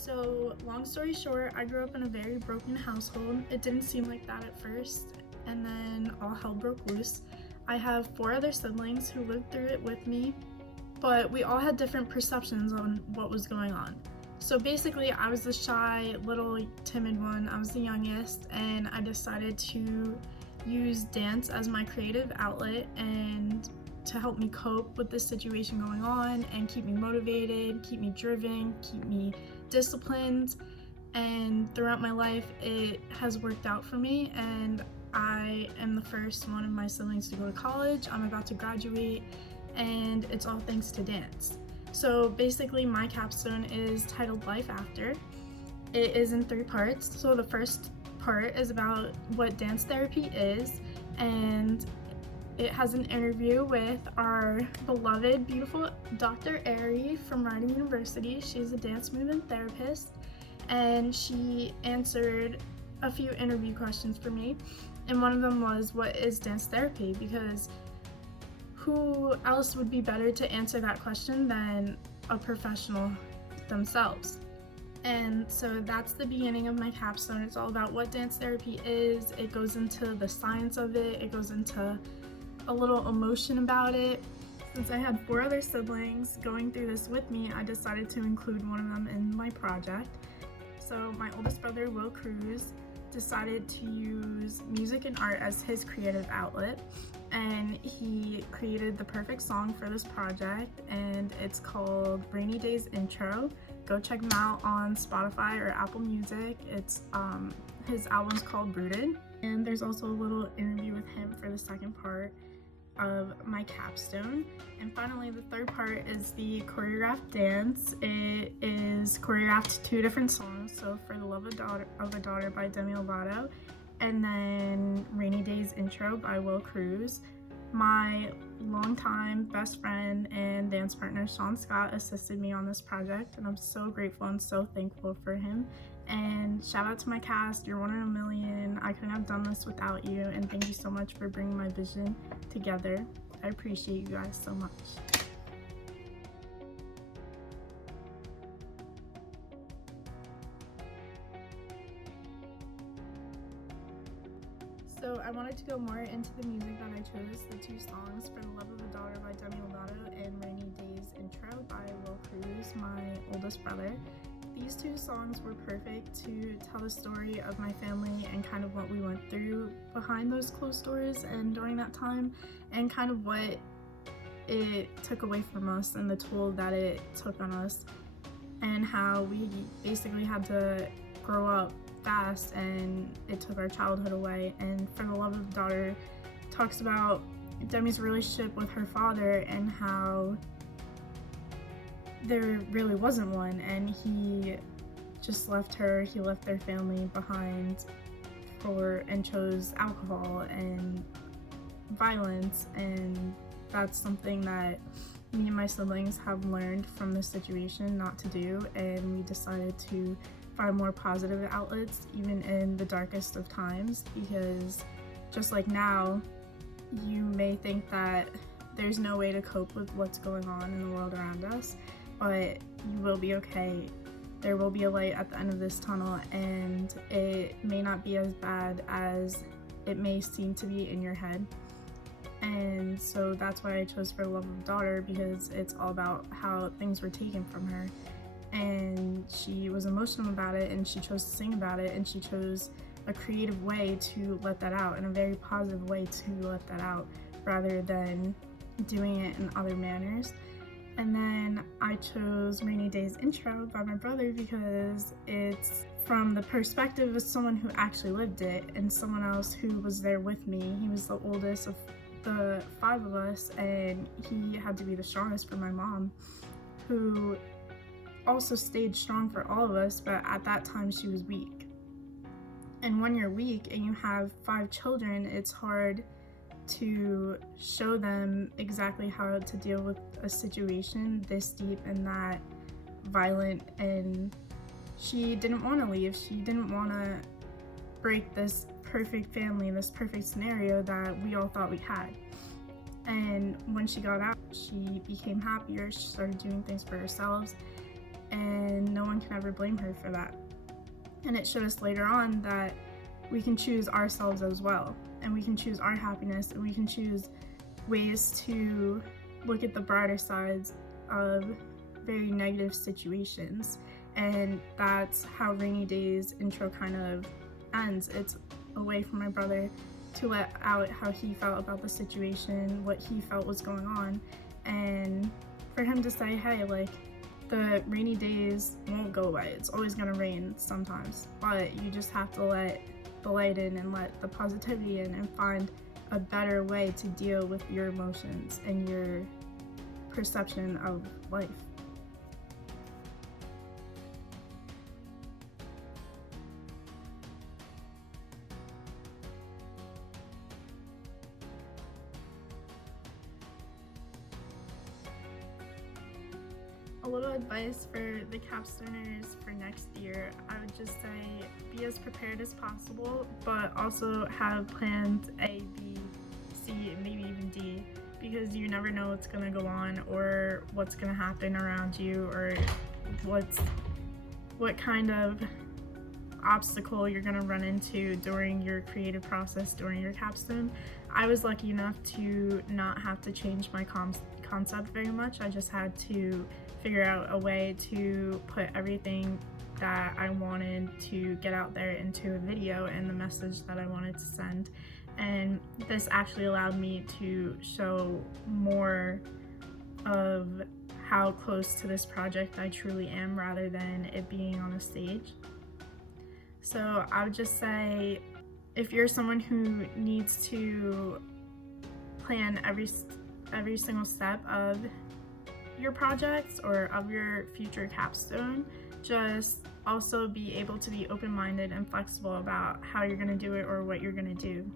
So, long story short, I grew up in a very broken household. It didn't seem like that at first, and then all hell broke loose. I have 4 other siblings who lived through it with me, but we all had different perceptions on what was going on. So basically, I was the shy, little, timid one. I was the youngest, and I decided to use dance as my creative outlet and to help me cope with the situation going on and keep me motivated, keep me driven, keep me disciplined. And throughout my life, it has worked out for me, and I am the first one of my siblings to go to college. I'm about to graduate, and it's all thanks to dance. So basically, my capstone is titled Life After. It is in 3 parts. So the first part is about what dance therapy is, and it has an interview with our beloved, beautiful Dr. Ari from Rider University. She's a dance movement therapist, and she answered a few interview questions for me. And one of them was, what is dance therapy? Because who else would be better to answer that question than a professional themselves? And so that's the beginning of my capstone. It's all about what dance therapy is. It goes into the science of it. It goes into a little emotion about it. Since I had 4 other siblings going through this with me, I decided to include one of them in my project. So my oldest brother, Will Cruz, decided to use music and art as his creative outlet, and he created the perfect song for this project, and it's called Rainy Days Intro. Go check him out on Spotify or Apple Music. It's his album's called Rooted, and there's also a little interview with him for the second part of my capstone. And finally, the third part is the choreographed dance. It is choreographed 2 different songs, so For the Love of a Daughter by Demi Lovato, and then Rainy Days Intro by Will Cruz. My longtime best friend and dance partner, Sean Scott, assisted me on this project, and I'm so grateful and so thankful for him. And shout out to my cast. You're one in a million. I couldn't have done this without you, and thank you so much for bringing my vision together. I appreciate you guys so much. So I wanted to go more into the music that I chose. The 2 songs, For the Love of a Daughter by Demi Lovato and Rainy Days Intro by Will Cruz, my oldest brother. These 2 songs were perfect to tell the story of my family and kind of what we went through behind those closed doors and during that time, and kind of what it took away from us and the toll that it took on us, and how we basically had to grow up fast and it took our childhood away. And For the Love of a Daughter talks about Demi's relationship with her father and how there really wasn't one, and he just left her, he left their family behind and chose alcohol and violence, and that's something that me and my siblings have learned from this situation not to do, and we decided to find more positive outlets even in the darkest of times, because just like now, you may think that there's no way to cope with what's going on in the world around us, but you will be okay. There will be a light at the end of this tunnel, and it may not be as bad as it may seem to be in your head. And so that's why I chose For the Love of a Daughter, because it's all about how things were taken from her, and she was emotional about it, and she chose to sing about it, and she chose a creative way to let that out, and a very positive way to let that out, rather than doing it in other manners. And then I chose Rainy Days Intro by my brother because it's from the perspective of someone who actually lived it and someone else who was there with me. He was the oldest of the 5 of us, and he had to be the strongest for my mom, who also stayed strong for all of us, but at that time she was weak. And when you're weak and you have 5 children, it's hard to show them exactly how to deal with a situation this deep and that violent. And she didn't want to leave. She didn't want to break this perfect family, this perfect scenario that we all thought we had. And when she got out, she became happier. She started doing things for herself, and no one can ever blame her for that. And it showed us later on that we can choose ourselves as well, and we can choose our happiness, and we can choose ways to look at the brighter sides of very negative situations. And that's how Rainy Days intro kind of ends. It's a way for my brother to let out how he felt about the situation, what he felt was going on, and for him to say, hey, like, the rainy days won't go away. It's always gonna rain sometimes, but you just have to let the light in and let the positivity in and find a better way to deal with your emotions and your perception of life. A little advice for the Capstoners for next year, I would just say be as prepared as possible, but also have plans A, B, C, and maybe even D, because you never know what's going to go on or what's going to happen around you, or what kind of obstacle you're going to run into during your creative process during your capstone. I was lucky enough to not have to change my concept very much. I just had to figure out a way to put everything that I wanted to get out there into a video and the message that I wanted to send. And this actually allowed me to show more of how close to this project I truly am, rather than it being on a stage. So I would just say, if you're someone who needs to plan every single step of your projects or of your future capstone, just also be able to be open-minded and flexible about how you're going to do it or what you're going to do.